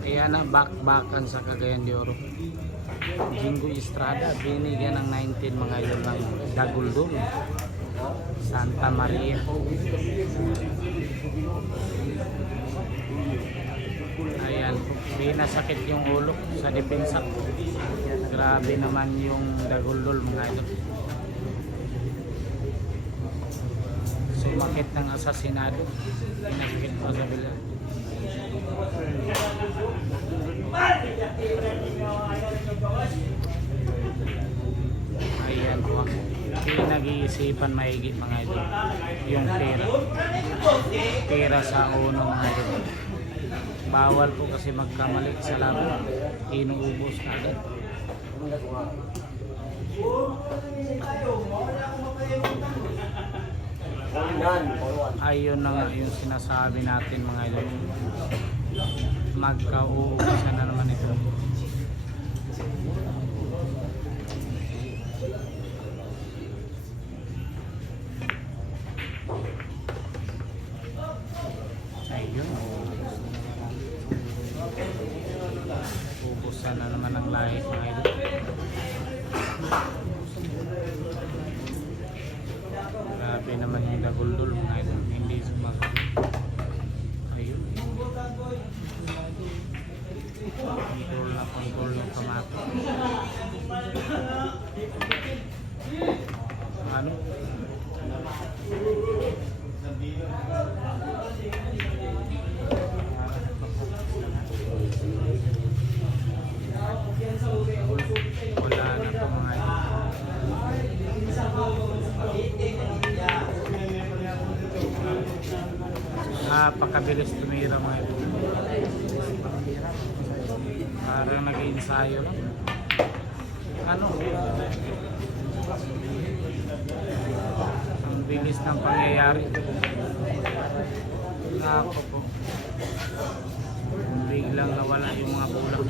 Kaya na bakbakan sa Cagayan de Oro. Jingo Estrada binigyan ng 19 mga idol ng Daguldol Santa Maria. Ayan po, pinasakit yung ulo sa depensa. Grabe naman yung Daguldol mga idol. Sumakit ng asasinado. Pinasakit pa sa bila. Ayan po, pinag-iisipan maigi mga idol yung pera sa uno mga idol. Bawal po kasi magkamali sa laban, inuubos agad. Ayun na nga yung sinasabi natin mga idol, magkauubusan na naman ito. Ayun, ubusan na naman ang lahi mga idol. Grabe naman yung Daguldol mga idol, hindi sumasagot. Ayun, control ng kamato. Ano? Wala na ito mga napakabilis tumira mga ito. Parang nag-iensayo lang. Ano? Ang bilis ng pangyayari. Nako po. Biglang nawala yung mga bulang.